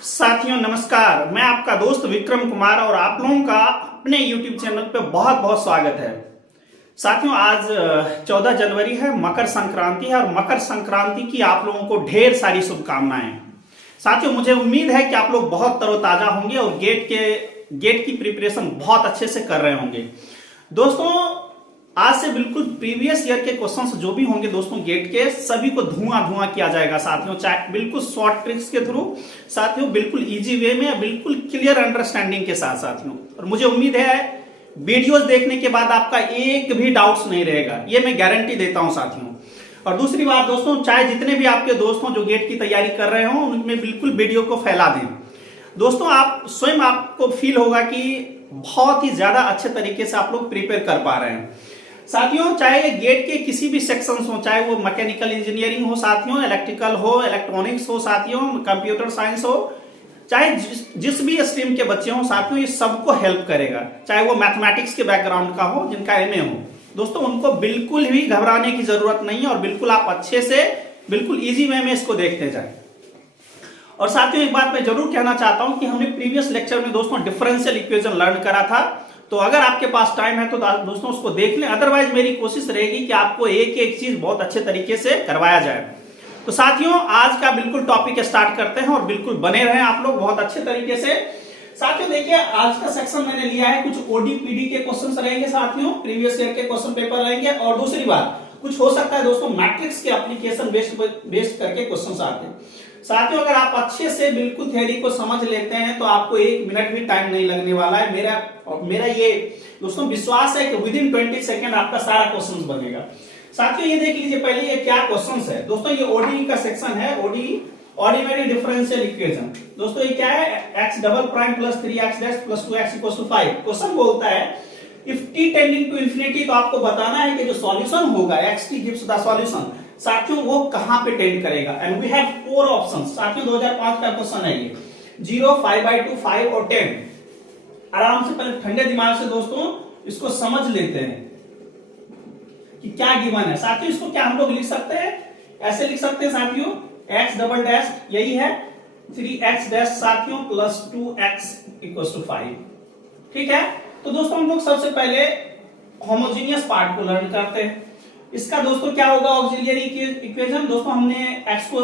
साथियों नमस्कार, मैं आपका दोस्त विक्रम कुमार और आप लोगों का अपने YouTube चैनल पे बहुत बहुत स्वागत है। साथियों आज 14 जनवरी है, मकर संक्रांति है और मकर संक्रांति की आप लोगों को ढेर सारी शुभकामनाएं। साथियों मुझे उम्मीद है कि आप लोग बहुत तरोताजा होंगे और गेट की प्रिपरेशन बहुत अच्छे से कर रहे होंगे। दोस्तों आज से बिल्कुल प्रीवियस ईयर के क्वेश्चंस जो भी होंगे दोस्तों गेट के सभी को धुआं किया जाएगा साथियों, चाहे बिल्कुल शॉर्ट ट्रिक्स के थ्रू साथियों, बिल्कुल इजी वे में, बिल्कुल क्लियर अंडरस्टैंडिंग के साथ साथियों। और मुझे उम्मीद है वीडियोस देखने के बाद आपका एक भी डाउट्स नहीं रहेगा, ये मैं गारंटी देता हूं साथियों। और दूसरी बात दोस्तों, चाहे जितने भी आपके दोस्त हों जो गेट की तैयारी कर रहे हो उनमें बिल्कुल वीडियो को फैला दें दोस्तों। आप स्वयं आपको फील होगा कि बहुत ही ज्यादा अच्छे तरीके से आप लोग प्रिपेयर कर पा रहे हैं साथियों। चाहे गेट के किसी भी सेक्शंस हो, चाहे वो मैकेनिकल इंजीनियरिंग हो साथियों, इलेक्ट्रिकल हो, इलेक्ट्रॉनिक्स हो साथियों, कंप्यूटर साइंस हो, चाहे जिस भी स्ट्रीम के बच्चे हो साथियों, ये सबको हेल्प करेगा। चाहे वो मैथमेटिक्स के बैकग्राउंड का हो, जिनका एमए हो दोस्तों, उनको बिल्कुल भी घबराने की जरूरत नहीं है और बिल्कुल आप अच्छे से बिल्कुल इजी वे में इसको देखते जाए। और साथियों एक बात मैं जरूर कहना चाहता हूं कि हमने प्रीवियस लेक्चर में दोस्तों डिफरेंशियल इक्वेशन लर्न करा था, तो अगर आपके पास टाइम है तो दोस्तों उसको देख लें। अदरवाइज मेरी कोशिश रहेगी कि आपको एक एक चीज बहुत अच्छे तरीके से करवाया जाए। तो साथियों आज का बिल्कुल टॉपिक स्टार्ट करते हैं और बिल्कुल बने रहें आप लोग बहुत अच्छे तरीके से। साथियों देखिए आज का सेक्शन मैंने लिया है, कुछ ओडीपीडी के क्वेश्चंस रहेंगे साथियों, प्रीवियस ईयर के क्वेश्चन पेपर रहेंगे। और दूसरी बात कुछ हो सकता है दोस्तों मैट्रिक्स के एप्लीकेशन बेस्ड करके क्वेश्चंस आते हैं साथियों। अगर आप अच्छे से बिल्कुल थ्योरी को समझ लेते हैं तो आपको एक मिनट भी टाइम नहीं लगने वाला है। मेरा ये दोस्तों विश्वास है कि विद इन 20 सेकंड आपका सारा क्वेश्चन बनेगा साथियों। ये देख लीजिए पहले ये क्या क्वेश्चन है दोस्तों, ये ओडी का सेक्शन है, ऑर्डिनरी डिफरेंशियल इक्वेशन। दोस्तों ये क्या है, x double prime plus 3x dash plus 2x equals to 5। Question बोलता है if t tending to infinity, तो आपको बताना है कि जो सॉल्यूशन होगा xt गिव्स द सॉल्यूशन साथियों वो कहां पे टेंड करेगा। एंड वी हैव 4 ऑप्शंस साथियों, 2005 का क्वेश्चन है ये, 0, 5/2, 5 और 10। आराम से पहले ठंडे दिमाग से दोस्तों इसको समझ लेते हैं कि क्या गिवन है साथियों। इसको क्या हम लोग लिख सकते हैं, ऐसे लिख सकते हैं साथियों, x डबल डैश यही है 3x डैश साथियों प्लस 2x इक्वल्स टू 5। ठीक है, तो दोस्तों हम लोग सबसे पहले होमोजेनियस पार्ट को लर्न करते हैं। इसका दोस्तों क्या होगा ऑक्सिलियरी इक्वेशन, दोस्तों हमने x को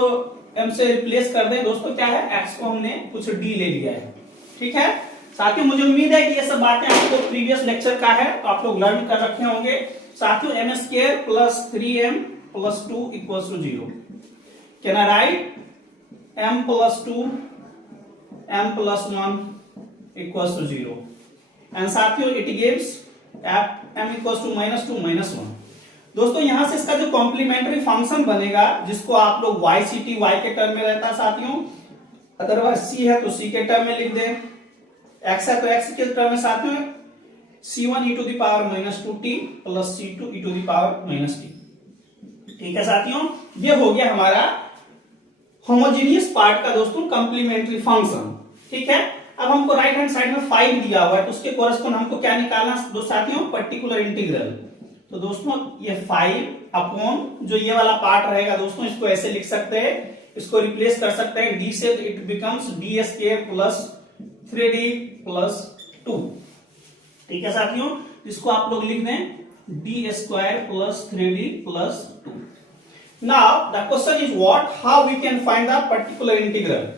m से रिप्लेस कर दें दोस्तों, क्या है x को हमने कुछ d ले लिया है। ठीक है साथियों, मुझे उम्मीद है कि ये सब बातें आपको प्रीवियस लेक्चर का है तो आप लोग लर्न कर रखे होंगे साथियों। m square plus 3m plus 2 equals to 0। Can I write m plus 2 m plus 1 equals to 0 and साथियों it gives m equals to -2 -1। दोस्तों यहां से इसका जो कॉम्प्लीमेंट्री फंक्शन बनेगा जिसको आप लोग yct y के टर्म में रहता है साथियों, अदरवाइज c है तो c के टर्म में लिख दें, x है तो x के टर्म में साथियों c1 e to the power -2t plus c2 e to the power -t। ठीक है साथियों, ये हो गया हमारा होमोजेनियस पार्ट का दोस्तों कॉम्प्लीमेंट्री फंक्शन। ठीक है, अब हमको राइट हैंड साइड में 5 दिया हुआ है तो उसके कोरेस्पोंड हमको क्या निकालना साथियों, पर्टिकुलर इंटीग्रल। तो दोस्तों ये 5 अपॉन जो ये वाला पार्ट रहेगा दोस्तों, इसको ऐसे लिख सकते हैं, इसको रिप्लेस कर सकते हैं d से, it becomes d square plus 3d plus 2। ठीक है साथियों, इसको आप लोग लिख दें d square plus 3d plus 2। Now the question is what, how we can find the particular integral.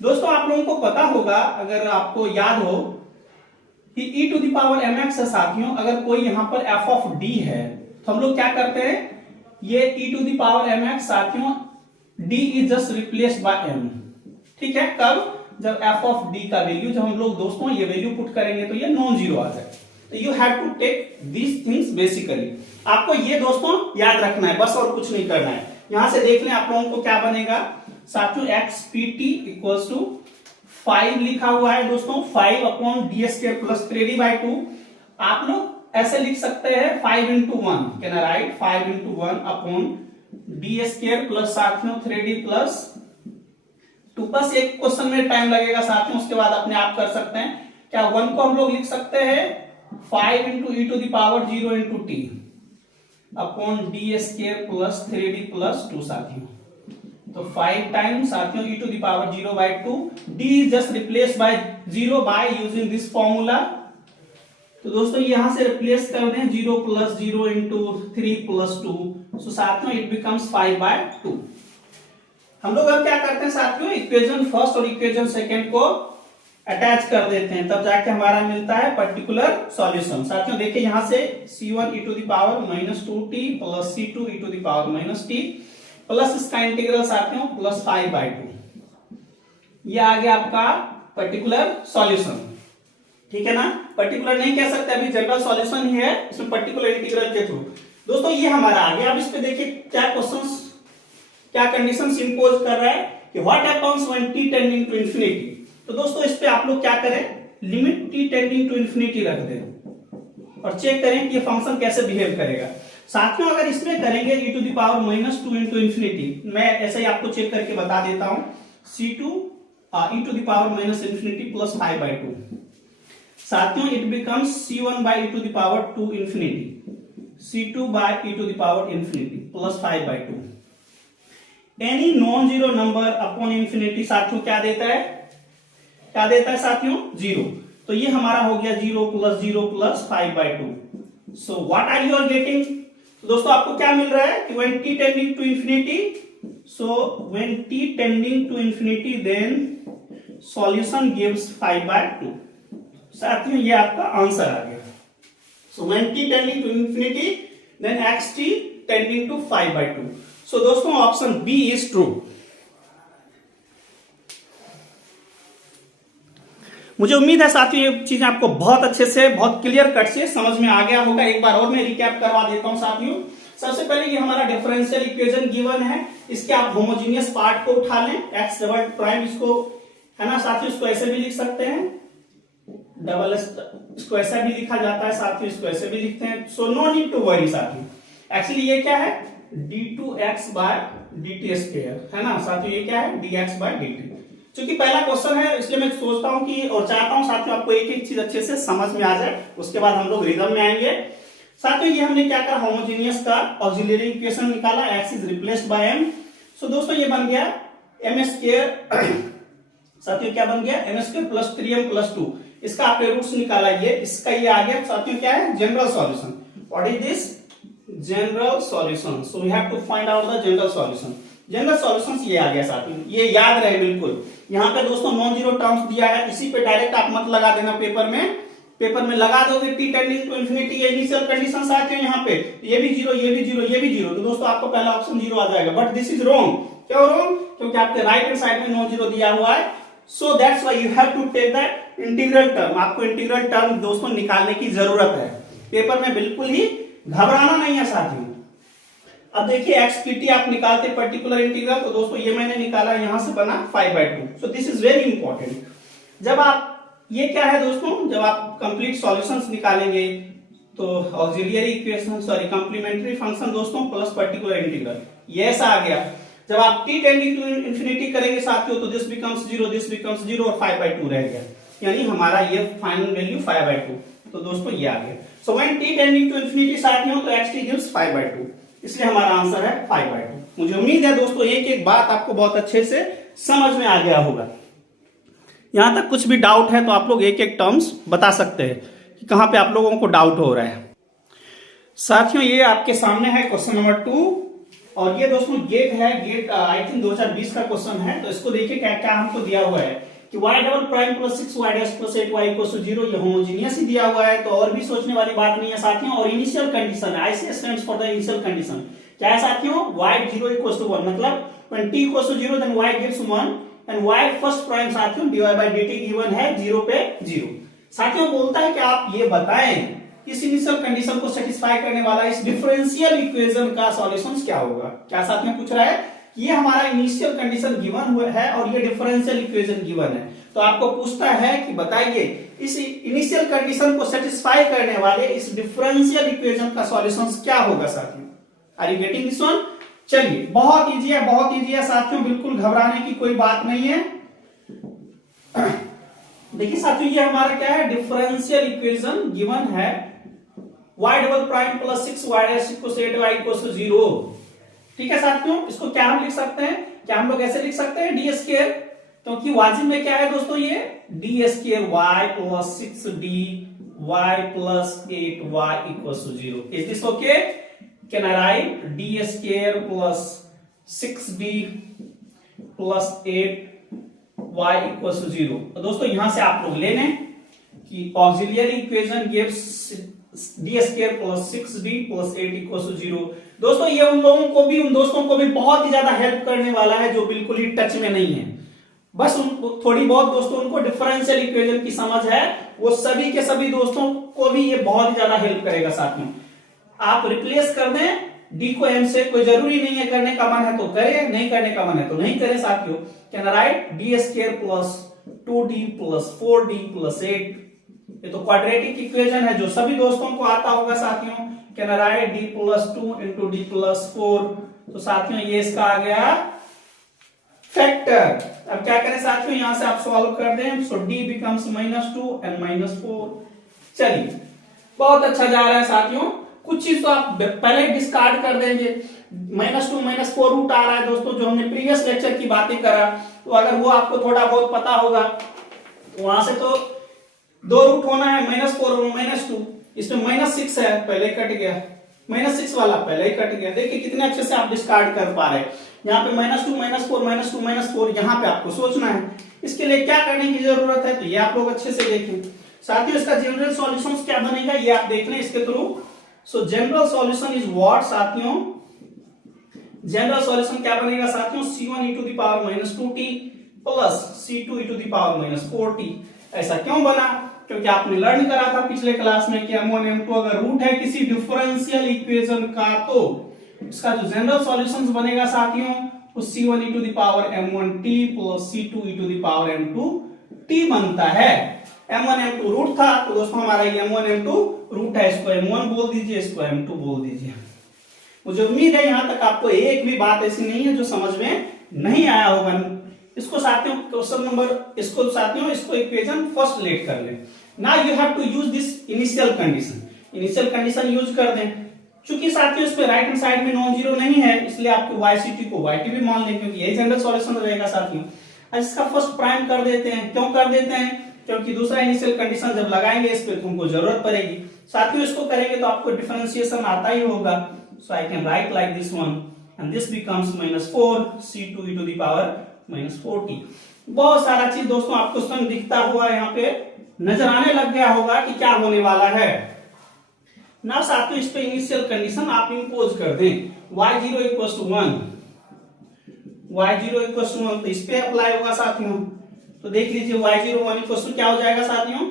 दोस्तों आप लोगों को पता होगा, अगर आपको याद हो कि e to the power mx है साथियों, अगर कोई यहां पर f ऑफ d है तो हम लोग क्या करते हैं, ये e to the power mx साथियों d is just replaced by m। ठीक है, कब, जब f ऑफ d का वैल्यू, जब हम लोग दोस्तों ये वैल्यू पुट करेंगे तो ये नॉन जीरो आ जाए। तो you have to take this things basically, आपको ये दोस्तों याद रखना है बस, और कुछ नहीं करना है। यहां से देख लें आप लोगों को क्या बनेगा साथियों, xpt इक्वल्स टू 5 लिखा हुआ है दोस्तों, 5 upon D square plus 3d by 2। आप लोग ऐसे लिख सकते हैं 5 into 1, can I right 5 into 1 upon D square plus साथियों 3d प्लस 2। बस एक क्वेश्चन में टाइम लगेगा साथियों, उसके बाद अपने आप कर सकते हैं। क्या 1 को हम लोग लिख सकते हैं 5 into E to the power 0 into T upon D square plus 3d plus 2 साथियों। तो 5 टाइम्स साथियों e to the power 0/2। d is just replace by 0 by using this formula. तो दोस्तों यहां से रिप्लेस कर दें 0 + 0 इंटू 3 + 2, सो साथियों इट बिकम्स 5/2। हम लोग अब क्या करते हैं साथियों, इक्वेशन फर्स्ट और इक्वेशन सेकंड को अटैच कर देते हैं, तब जाके हमारा मिलता है पर्टिकुलर सॉल्यूशन। साथियों देखिए यहां से c1 e to the power -2t plus c2 e to the power -t plus इसका इंटीग्रल साथियों प्लस 5/2। ये आ गया आपका पर्टिकुलर सॉल्यूशन, ठीक है ना। पर्टिकुलर नहीं कह सकते, अभी जनरल सॉल्यूशन ही है, इसमें पर्टिकुलर इंटीग्रल के थ्रू। दोस्तों ये हमारा आ गया। अब इस पे देखिए क्या क्वेश्चंस, क्या कंडीशंस इंपोज कर रहा है कि what happens when t tending to infinity. तो दोस्तों इस पे आप लोग क्या करें, limit t tending to infinity रख दें और चेक करें कि ये फंक्शन कैसे बिहेव करेगा। साथियों अगर इसमें करेंगे e to the power -2 into infinity, मैं ऐसे ही आपको चेक करके बता देता हूं, c2 e to the power -infinity plus 5/2। साथियों it becomes c1 by e to the power 2 infinity, c2 by e to the power infinity plus 5/2। Any non zero number upon infinity साथियों क्या देता है, क्या देता है साथियों, 0। तो ये हमारा हो गया 0 + 0 plus 5/2। So what are you are getting. तो दोस्तों आपको क्या मिल रहा है कि when t tending to infinity, so when t tending to infinity then solution gives 5/2। साथियों ये आपका आंसर आ गया। So when t tending to infinity then xt tending to 5/2। So दोस्तों ऑप्शन बी इज ट्रू। मुझे उम्मीद है साथियों ये चीजें आपको बहुत अच्छे से, बहुत क्लियर कट से समझ में आ गया होगा। एक बार और मैं रिकैप करवा देता हूं साथियों। सबसे पहले ये हमारा डिफरेंशियल इक्वेशन गिवन है, इसके आप होमोजीनियस पार्ट को उठा लें, x डबल प्राइम, इसको है ना साथियों, इसको ऐसे भी लिख सकते हैं, डबल इसको ऐसा भी लिखा जाता है साथियों, इसको ऐसे भी लिखते हैं। So no need to worry साथियों। एक्चुअली ये क्या है, d2x/dt², है ना साथियों, ये क्या है dx/dt। क्योंकि पहला क्वेश्चन है इसलिए मैं सोचता हूं कि और चाहता हूं साथियों आपको एक एक चीज अच्छे से समझ में आ जाए, उसके बाद हम लोग रिदम में आएंगे। साथियों ये हमने क्या करा, होमोजेनियस का ऑक्सिलरी इक्वेशन निकाला, x is replaced by m। सो दोस्तों ये बन गया m², साथियों क्या बन गया, m² + 3m + 2। इसका आपने रूट्स निकाला, ये इसका ये आ गया साथियों, क्या है, general solution. What is this, general solution. So we have to find out the general solution. General solutions ये आ गया साथियों, ये याद रहे बिल्कुल। यहाँ पे दोस्तों नॉन जीरो टर्म्स दिया है, इसी पे डायरेक्ट आप मत लगा देना पेपर में, पेपर में लगा दोगे t टेंडिंग टू इंफिनिटी, ये इनिशियल कंडीशंस आते हैं यहाँ पे, ये भी 0, ये भी 0, ये भी 0, तो दोस्तों आपको पहला ऑप्शन 0 आ जाएगा। But this is wrong. क्यों रॉन्ग, क्योंकि आपके राइट हैंड साइड में नॉन जीरो दिया हुआ है। So that's why you have to take that integral term. आपको इंटीग्रल टर्म दोस्तों निकालने की जरूरत है, पेपर में बिल्कुल ही घबराना नहीं है साथियों। अब देखिए एक्सपीटी आप निकालते पर्टिकुलर इंटीग्रल, तो दोस्तों ये मैंने निकाला, यहां से बना 5/2। सो दिस इज वेरी इंपॉर्टेंट। जब आप, ये क्या है दोस्तों, जब आप कंप्लीट सॉल्यूशंस निकालेंगे तो auxiliary equation, sorry complementary function दोस्तों प्लस पर्टिकुलर इंटीग्रल, ये ऐसा आ गया। जब आप t टेंडिंग टू इंफिनिटी करेंगे साथियों, तो दिस बिकम्स 0, दिस बिकम्स 0 और 5/2 रह गया, यानी हमारा ये फाइनल वैल्यू 5/2। तो दोस्तों ये आ गया। So when t tending to infinity साथियों, तो xt गिव्स 5/2, इसलिए हमारा आंसर है 5/2। मुझे उम्मीद है दोस्तों एक एक बात आपको बहुत अच्छे से समझ में आ गया होगा। यहां तक कुछ भी डाउट है तो आप लोग एक एक टर्म्स बता सकते हैं कि कहां पे आप लोगों को डाउट हो रहा है। साथियों ये आपके सामने है क्वेश्चन नंबर 2, और ये दोस्तों गेट है, गेट आई थिंक 2020 का क्वेश्चन है। तो इसको देखिए क्या क्या हमको दिया हुआ है कि y double prime + 6y dash + 8y = 0, ये होमोजेनियस ही दिया हुआ है, तो और भी सोचने वाली बात नहीं है साथियों। और इनिशियल कंडीशन है, IC stands for the initial condition. क्या है साथियों, y 0 = 1, मतलब when t = 0 then y gives 1 and y first prime साथियों dy/dt गिवन है 0 पे 0। साथियों बोलता है कि आप ये बताएं इस इनिशियल कंडीशन को सेटिस्फाई करने वाला इस डिफरेंशियल इक्वेशन का सॉल्यूशंस क्या होगा। क्या साथियों पूछ रहा है, ये हमारा इनिशियल कंडीशन गिवन हुआ है और ये डिफरेंशियल इक्वेशन गिवन है, तो आपको पूछता है कि बताइए इस इनिशियल कंडीशन को सेटिस्फाई करने वाले इस डिफरेंशियल इक्वेशन का सॉल्यूशंस क्या होगा साथियों। Are you getting this one. चलिए बहुत इजी है, बहुत इजी है साथियों, बिल्कुल घबराने की कोई बात नहीं है। देखिए साथियों ये हमारा क्या है, डिफरेंशियल इक्वेशन गिवन है y double prime + 6y dash = 8y = 0। ठीक है साथियों, इसको क्या हम लिख सकते हैं, क्या हम लोग ऐसे लिख सकते हैं डी स्क्वायर, क्योंकि वाजिब में क्या है दोस्तों, ये D square Y plus 6d Y plus 8y equal to 0। Is this okay? Can I write D square plus 6d plus 8y equal to 0। तो दोस्तों यहां से आप लोग ले लें कि auxiliary equation gives D square plus 6d plus 8 equal to 0। दोस्तों ये उन लोगों को भी, उन दोस्तों को भी बहुत ही ज्यादा हेल्प करने वाला है जो बिल्कुल ही टच में नहीं है। बस उनको थोड़ी बहुत दोस्तों उनको डिफरेंशियल इक्वेशन की समझ है, वो सभी के सभी दोस्तों को भी ये बहुत ही ज्यादा हेल्प करेगा साथियों। आप रिप्लेस कर दें डी को एम से, कोई जरूरी नहीं है, करने का मन है तो करे, नहीं करने का मन है तो नहीं करे साथियों। Can I write D square plus 2d plus 4d plus 8, ये तो क्वाड्रेटिक इक्वेशन है जो सभी दोस्तों को आता होगा साथियों। Can I write d plus 2 into D plus 4, तो साथियों ये इसका आ गया फैक्टर। अब क्या करें साथियों, यहां से आप सॉल्व कर दें, सो d बिकम्स -2 एंड -4। चलिए बहुत अच्छा जा रहा है साथियों। कुछ चीज तो आप पहले डिस्कार्ड कर देंगे, -2 -4 रूट आ रहा है दोस्तों, जो हमने प्रीवियस लेक्चर की बातें करा, तो अगर वो आपको थोड़ा बहुत पता होगा, वहां से तो 2 रूट होना है, -4 और -2, इसमें -6 है, पहले कट गया, -6 वाला पहले ही कट गया। देखिए कितने अच्छे से आप डिस्कार्ड कर पा रहे हैं। यहाँ पे -2 -4 -2 -4, यहाँ पे आपको सोचना है इसके लिए क्या करने की जरूरत है, तो ये आप लोग अच्छे से देखें साथियों। इसका जनरल सॉल्यूशन क्या बनेगा ये आप देख लें इसके थ्रू। So general solution is what साथियों, जनरल सॉल्यूशन क्या बनेगा साथियों, c1 e to the power -2t plus c2 e to the power -4t। ऐसा क्यों बना, क्योंकि आपने लर्न करा था पिछले क्लास में कि m1 m2 अगर रूट है किसी डिफरेंशियल इक्वेशन का, तो इसका जो जनरल सॉल्यूशन बनेगा साथियों वो c1 e to the power m1t plus c2 e to the power m2t बनता है। m1 m2 रूट था, तो दोस्तों हमारा ये m1 m2 रूट है, इसको m1 बोल दीजिए, इसको m2 बोल दीजिए। मुझे उम्मीद है यहां तक आपको एक भी बात ऐसी नहीं है जो समझ में नहीं आया होगा। इसको साथियों क्वेश्चन नंबर, इसको साथियों इसको इक्वेशन फर्स्ट लेट कर लें। Now you have to use this initial condition, initial condition use कर दें। चूंकि साथियों इस पे राइट हैंड साइड में नॉन जीरो नहीं है, इसलिए आपको yct को yt भी मान लें, क्योंकि यही जनरल सॉल्यूशन रहेगा साथियों। आज इसका फर्स्ट प्राइम कर देते हैं। क्यों कर देते हैं, क्योंकि दूसरा इनिशियल कंडीशन जब लगाएंगे इस पे तुमको जरूरत पड़ेगी साथियों। इसको करेंगे तो आपको डिफरेंशिएशन आता ही होगा। So I can write like this one and this becomes -4 c2 e to the power -4t। बहुत सारा चीज दोस्तों आपको स्वयं दिखता हुआ यहाँ पे नजर आने लग गया होगा कि क्या होने वाला है ना साथियों। इस पे इनिशियल कंडीशन आप इंपोज कर दें, y0 equal to 1, y0 equal to 1, तो इस पे अप्लाई होगा साथियों। तो देख लीजिए y0 1 इक्वल टू क्या हो जाएगा साथियों,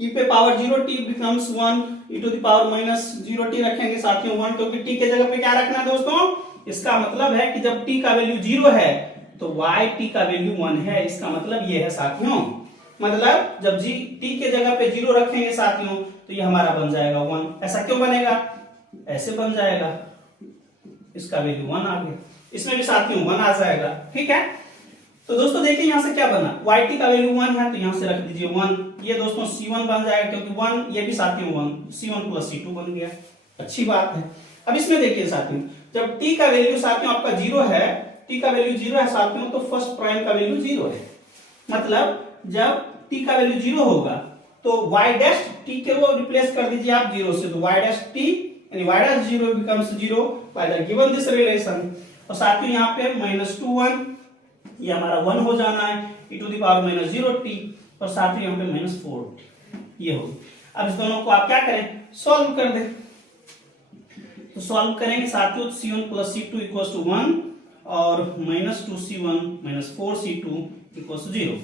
e पे power 0t becomes 1 e to the power -0t रखेंगे साथियों 1, क्योंकि t के जगह पे क्या रखना है दोस्तों, इसका मतलब है कि जब t का वैल्यू 0 है तो y का वैल्यू 1 है। इसका मतलब ये है साथियों, मतलब जब t के जगह पे 0 रखेंगे साथियों तो ये हमारा बन जाएगा 1। ऐसा क्यों बनेगा, ऐसे बन जाएगा, इसका वैल्यू 1 आ गया, इसमें भी साथियों 1 आ जाएगा। ठीक है, तो दोस्तों देखिए यहां से क्या बना, yt का वैल्यू 1 है तो यहां से रख दीजिए 1, ये दोस्तों c1 बन जाएगा, क्योंकि 1 ये भी साथियों 1, c1 प्लस c2 बन गया। अच्छी बात है। अब इसमें देखिए साथियों, जब t का वैल्यू साथियों आपका 0 है, t का वैल्यू 0 है साथियों, तो फर्स्ट प्राइम का वैल्यू 0 है। मतलब जब t का वैल्यू 0 होगा तो y डैश t के वो रिप्लेस कर दीजिए आप 0 से, तो y डैश t यानी y dash 0 becomes 0 by the given this relation. और साथियों यहाँ पे -2 1 ये हमारा 1 हो जाना है, e to the power -0t, और साथियों यहाँ पे -4 ये हो। अब इस दोनों को आप क्या करें, सॉल्व कर दें। तो सॉल्व करेंगे साथियों, c1 plus c2 equal to 1 और -2c1 -4c2 इक्वल टू 0।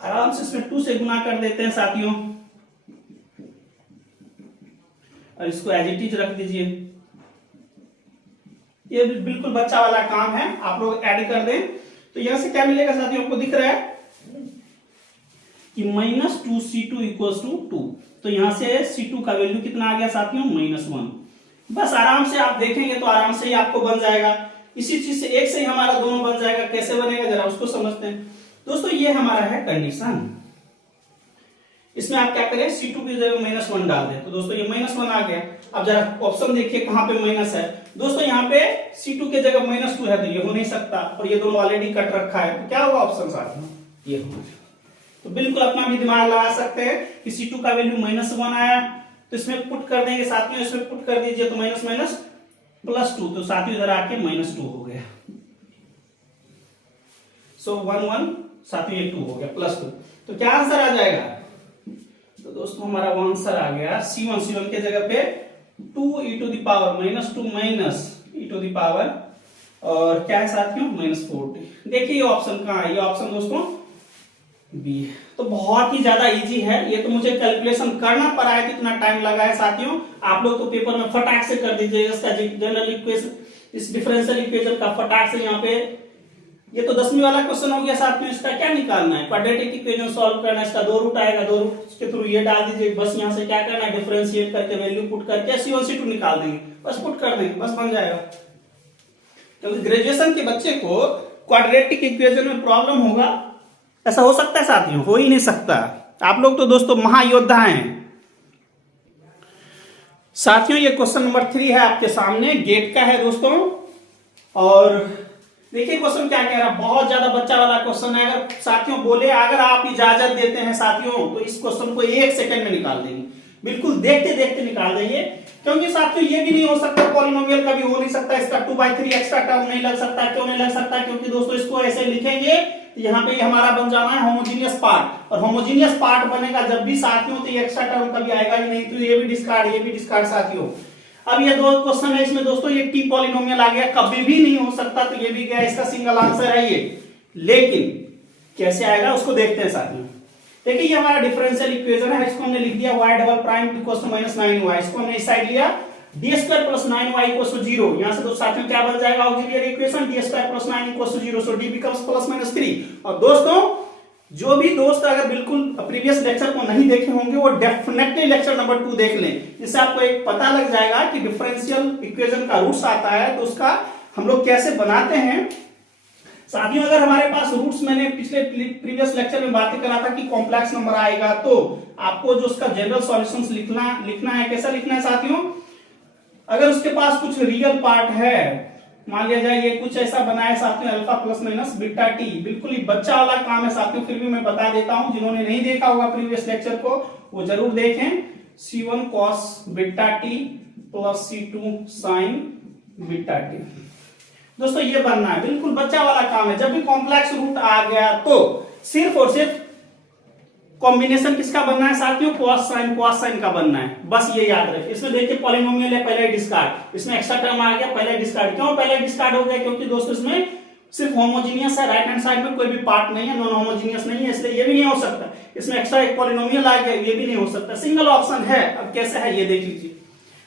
आराम से इसमें 2 से गुना कर देते हैं साथियों, और इसको एज इट इज रख दीजिए। ये बिल्कुल बच्चा वाला काम है, आप लोग ऐड कर दें। तो यहां से क्या मिलेगा साथियों, आपको दिख रहा है कि -2c2 इक्वल टू 2, तो यहां से c2 का वैल्यू कितना आ गया साथियों, -1। बस आराम से आप देखेंगे तो आराम से ही आपको बन जाएगा। इसी चीज से एक से ही हमारा दोनों बन जाएगा। कैसे बनेगा जरा उसको समझते हैं दोस्तों। ये हमारा है कंडीशन, इसमें आप क्या करें, c2 की जगह -1 डाल दें, तो दोस्तों ये -1 आ गया। अब जरा ऑप्शन देखिए कहां पे माइनस है, दोस्तों यहाँ पे C2 के जगह -2 है तो ये हो नहीं सकता, और ये दोनों ऑलरेडी कट रखा है, तो क्या होगा ऑप्शन साथियों, ये होगा। तो बिल्कुल अपना भी दिमाग लगा सकते हैं कि C2 का वैल्यू -1 आया, तो इसमें पुट कर देंगे साथियों, इसमें पुट कर दीजिए तो माइनस माइनस +2, तो साथियों इधर आके -2 हो गया। सो 1 1 साथियों ये 2 हो गया +2, तो क्या आंसर आ जाएगा, तो दोस्तों हमारा आंसर आ गया C1 के जगह पे 2e to the power -2 minus e to the power, और क्या है साथियों -40। देखिए ये ऑप्शन कहाँ है, ये ऑप्शन दोस्तों बी है। तो बहुत ही ज्यादा इजी है, ये तो मुझे कैलकुलेशन करना पड़ा है, कितना टाइम लगा है साथियों, आप लोग तो पेपर में फटाक से कर दीजिएगा इसका जनरल इक्वेशन, इस डिफरेंशियल इक्वेशन का फटाक से यहाँ पे, ये तो 10वीं वाला क्वेश्चन हो गया साथियों। इसका क्या निकालना है, क्वाड्रेटिक इक्वेशन सॉल्व करना है, इसका 2 रूट आएगा, 2 रूट के थ्रू ये डाल दीजिए, बस यहाँ से क्या करना है डिफरेंशिएट करके वैल्यू पुट करके C1 C2 निकाल देंगे, बस पुट कर देंगे, बस बन जाएगा। क्योंकि ग्रेजुएशन के बच्चे को क्वाड्रेटिक इक्वेशन में प्रॉब्लम होगा, ऐसा हो सकता है साथियों, हो ही नहीं सकता। आप लोग तो दोस्तों महायोद्धा हैं साथियों। ये क्वेश्चन नंबर 3 है आपके सामने, गेट का है दोस्तों, और देखिए क्वेश्चन क्या कह रहा है, बहुत ज्यादा बच्चा वाला क्वेश्चन है। अगर साथियों बोले, अगर आप इजाजत देते हैं साथियों, तो इस क्वेश्चन को 1 सेकंड में निकाल देंगे, बिल्कुल देखते देखते निकाल देंगे। क्योंकि साथियों ये भी नहीं हो सकता, पॉलिनोमियल का भी हो नहीं सकता, इसका 2/3 एक्स्ट्रा टर्म नहीं लग सकता। क्यों नहीं लग सकता, क्योंकि दोस्तों इसको ऐसे लिखेंगे तो यहाँ पे हमारा बन जाना है होमोजीनियस पार्ट, और होमोजीनियस पार्ट बनेगा जब भी साथियों, तो ये एक्स्ट्रा टर्म कभी आएगा ही नहीं, तो ये भी डिस्कार्ड, ये भी डिस्कार्ड साथियों। अब ये 2 क्वेश्चन है, इसमें दोस्तों ये टी पॉलिनोमियल आ गया, कभी भी नहीं हो सकता, तो ये भी गया, इसका सिंगल आंसर है ये। लेकिन कैसे आएगा उसको देखते हैं साथियों। देखिए ये हमारा डिफरेंशियल इक्वेशन है, इसको हमने लिख दिया y double prime equals to -9y, इसको हमने इस साइड लिया d square plus 9y equals to 0। यहां से तो साथियों क्या बन जाएगा auxiliary equation, d square plus 9 equals to 0, so d becomes +-3। और दोस्तों जो भी दोस्त अगर बिल्कुल प्रीवियस लेक्चर को नहीं देखे होंगे, वो डेफिनेटली लेक्चर नंबर 2 देख लें, जिससे आपको एक पता लग जाएगा कि डिफरेंशियल इक्वेशन का रूट्स आता है तो उसका हम लोग कैसे बनाते हैं साथियों। अगर हमारे पास रूट्स, मैंने पिछले प्रीवियस लेक्चर में बातें करा था कि कॉम्प्लेक्स नंबर आएगा, तो आपको जो उसका जनरल सॉल्यूशंस लिखना है, कैसा लिखना है साथियों। अगर उसके पास कुछ रियल पार्ट है, मान लिया जाए ये कुछ ऐसा बना है साथियों, alpha plus minus beta T, बिल्कुल ही बच्चा वाला काम है साथियों, फिर भी मैं बता देता हूं, जिन्होंने नहीं देखा होगा प्रीवियस लेक्चर को वो जरूर देखें। C1 cos beta T plus C2 sin beta T, दोस्तों ये बनना है, बिल्कुल बच्चा वाला काम है। जब भी कॉम्प्लेक्स रूट आ गया तो सिर्फ और सिर्फ कॉम्बिनेशन किसका बनना है साथियों, cos sin का बनना है, बस ये याद रखें। इसमें देखिए पॉलिनोमियल है, पहले डिस्कार्ड, इसमें एक्स्ट्रा टर्म आ गया, पहले डिस्कार्ड। क्यों पहले डिस्कार्ड हो गया, क्योंकि दोस्तों इसमें सिर्फ होमोजीनियस है, राइट हैंड साइड में कोई भी पार्ट नहीं है, नॉन होमोजीनियस नहीं है, इसलिए ये भी नहीं हो सकता। इसमें एक्स्ट्रा एक पॉलिनोमियल आ गया, ये भी नहीं हो सकता, सिंगल ऑप्शन है। अब कैसे है ये देख लीजिए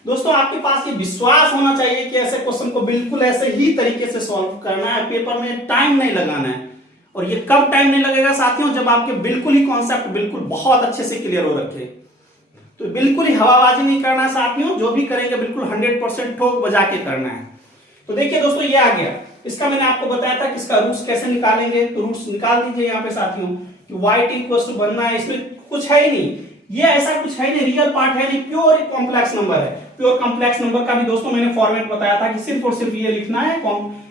दोस्तों, आपके पास ये विश्वास होना चाहिए कि ऐसे क्वेश्चन को बिल्कुल ऐसे ही तरीके से सॉल्व करना है, पेपर में टाइम नहीं लगाना है। और ये कब टाइम नहीं लगेगा साथियों, जब आपके बिल्कुल ही कॉन्सेप्ट बिल्कुल बहुत अच्छे से क्लियर हो रखे। तो बिल्कुल ही हवाबाजी नहीं करना साथियों, जो भी करेंगे बिल्कुल 100% ठोक बजा के करना है। तो देखिए दोस्तों ये आ गया, इसका मैंने आपको बताया था कि इसका रूट्स कैसे निकालेंगे, तो रूट्स निकाल दीजिए यहाँ पे साथियों कि y t इक्वल्स टू बनना है, इसमें कुछ है ही नहीं, ये ऐसा कुछ है नहीं, रियल पार्ट है नहीं, प्योर कॉम्प्लेक्स नंबर है। प्योर कॉम्प्लेक्स नंबर का भी दोस्तों मैंने फॉर्मेट बताया था कि सिर्फ और सिर्फ ये लिखना है,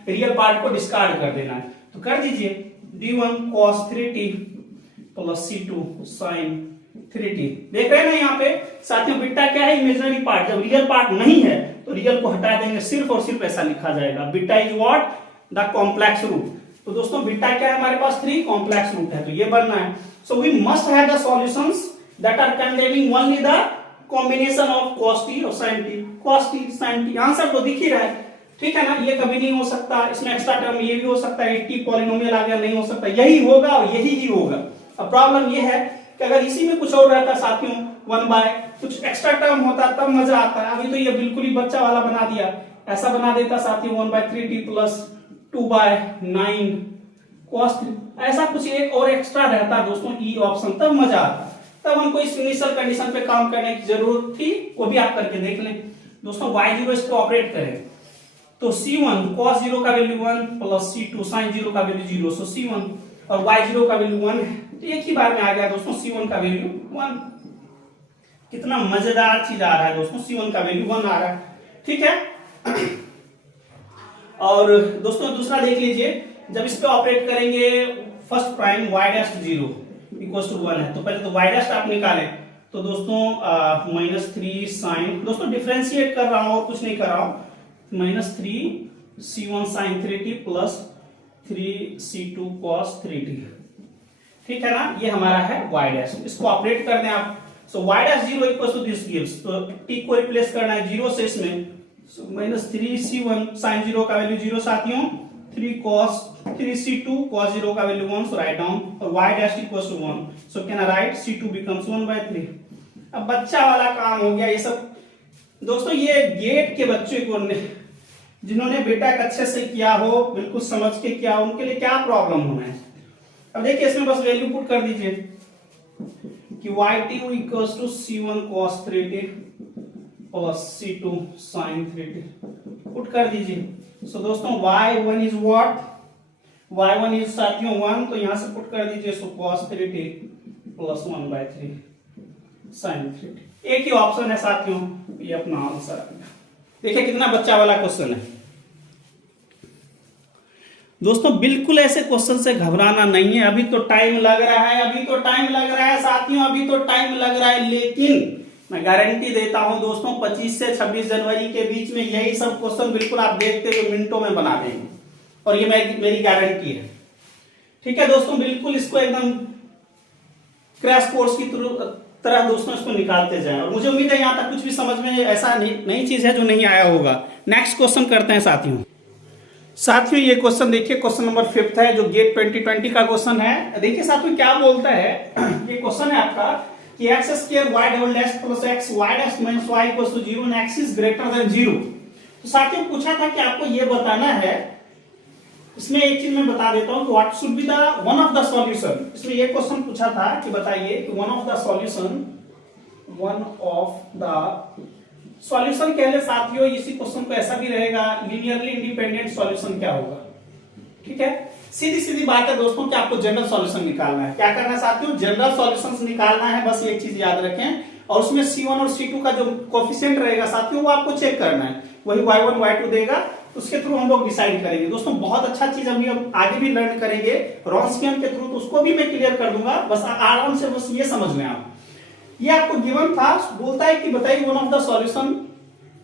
रियल पार्ट को डिस्कार्ड कर देना है। तो कर दीजिए d1 cos 3t plus C2 sin 3t। देख रहे हैं ना यहाँ पे साथियों, बीटा क्या है, इमेजिनरी पार्ट। जब रियल पार्ट नहीं है तो रियल को हटा देंगे, सिर्फ और सिर्फ ऐसा लिखा जाएगा, beta is what, the complex root. तो दोस्तों बीटा क्या है हमारे पास, 3 कॉम्प्लेक्स रूट है, तो ये बनना है। So we must have the solutions that are containing only the combination of cos t और sin t, cos t sin t, answer तो दिख ही रहा है, ठीक है ना। ये कभी नहीं हो सकता, इसमें एक्स्ट्रा टर्म ये भी हो सकता है, टी पॉलिनोमियल आ गया, नहीं हो सकता, यही होगा और यही ही होगा। अब प्रॉब्लम ये है कि अगर इसी में कुछ और रहता साथियों, 1 बाय कुछ एक्स्ट्रा टर्म होता तब मजा आता है। अभी तो ये बिल्कुल ही बच्चा वाला बना दिया, ऐसा बना देता साथियों 1/3t प्लस 2/9 cos 3, ऐसा कुछ एक और एक्स्ट्रा रहता दोस्तों, ई ऑप्शन, तब मजा आता। तब हमको इस इनिशियल कंडीशन पे काम करने की जरूरत थी, वो भी आप करके देख लें दोस्तों। y0 इस पे ऑपरेट करें तो C1 cos 0 का वैल्यू 1 प्लस C2 sin 0 का वैल्यू 0, सो C1 और y0 का वैल्यू 1 है, तो एक ही बार में आ गया दोस्तों C1 का वैल्यू 1। कितना मजेदार चीज आ रहा है दोस्तों, C1 का वैल्यू 1 आ रहा है, ठीक है। और दोस्तों दूसरा देख लीजिए, जब इस पे ऑपरेट करेंगे first prime y dash 0 equal to 1 है, तो पहले तो y डैश आप निकालें, तो दोस्तों -3 साइन, दोस्तों डिफरेंशिएट कर रहा हूं और कुछ नहीं कर रहा हूं, -3c1 sin 3t plus 3c2 cos 3t, ठीक है ना, ये हमारा है y डैश। इसको ऑपरेट कर दें आप, सो y dash 0 equal to this gives, तो t को रिप्लेस करना है 0 से इसमें, सो -3c1 sin 0 का वैल्यू 0 साथियों, 3c2 cos 0 का वैल्यू 1, सो राइट डाउन, और y dash equal to 1, so can I write c2 becomes 1/3। अब बच्चा वाला काम हो गया ये सब। दोस्तों ये गेट के बच्चे को जिन्होंने बेटा अच्छे से किया हो, बिल्कुल समझ के किया, उनके लिए क्या प्रॉब्लम होना है। अब देखिए इसमें बस वैल्यू पुट कर दीजिए कि y2 equals to c1 cos 3t plus c2 sin 3t put कर दीजिए। सो दोस्तों y1 is what, y1 is साथियों 1, तो यहां से पुट कर दीजिए, सो cos 3t plus 1/3 sin 3t। एक ही ऑप्शन है साथियों, ये अपना आंसर। देखिए कितना बच्चा वाला क्वेश्चन है। दोस्तों बिल्कुल ऐसे क्वेश्चन से घबराना नहीं है, अभी तो टाइम लग रहा है, अभी तो टाइम लग रहा है साथियों, अभी तो टाइम लग रहा है, लेकिन मैं गारंटी देता हूं दोस्तों 25 से 26 जनवरी के बीच में यही सब क्वेश्चन बिल्कुल आप देखते हुए मिनटों में बना देंगे, और ये मेरी गारंटी है। ठीक है दोस्तों, बिल्कुल इसको एकदम क्रैश कोर्स की तरह दोस्तों इसको निकालते जाएं, और मुझे उम्मीद है यहाँ तक कुछ भी समझ में ऐसा नई चीज है जो नहीं आया होगा। नेक्स्ट क्वेश्चन करते हैं साथियों, ये क्वेश्चन देखिए, क्वेश्चन नंबर 5 है जो गेट 2020 का क्वेश्चन है। देखिए साथियों क्या बोलता है, ये क्वेश्चन है आपका कि x square y double dash plus x y dash minus y equals to 0 and x is greater than 0। तो साथियों पूछा था कि आपको ये बताना है, इसमें एक चीज मैं बता देता हूं, what should be the one of the solution. इसमें ये क्वेश्चन पूछा था कि बताइए कि वन ऑफ द सॉल्यूशन कह ले साथियों, इसी क्वेश्चन को ऐसा भी रहेगा, लीनियरली इंडिपेंडेंट सॉल्यूशन क्या होगा। ठीक है, सीधी सीधी बात है दोस्तों कि आपको जनरल सॉल्यूशन निकालना है। क्या करना है साथियों, जनरल सॉल्यूशंस निकालना है, बस एक चीज याद रखें, और उसमें C1 और C2 का जो कोफिशिएंट रहेगा साथियों वो आपको चेक करना है, वही y1 y2 देगा, उसके थ्रू हम लोग डिसाइड करेंगे। दोस्तों बहुत अच्छा चीज हम आगे भी लर्न करेंगे रॉन्स्कियन के थ्रू, तो उसको भी मैं क्लियर कर दूंगा, बस आराम से बस ये समझ लें आप। ये आपको गिवन था, बोलता है कि बताइए one of the solution,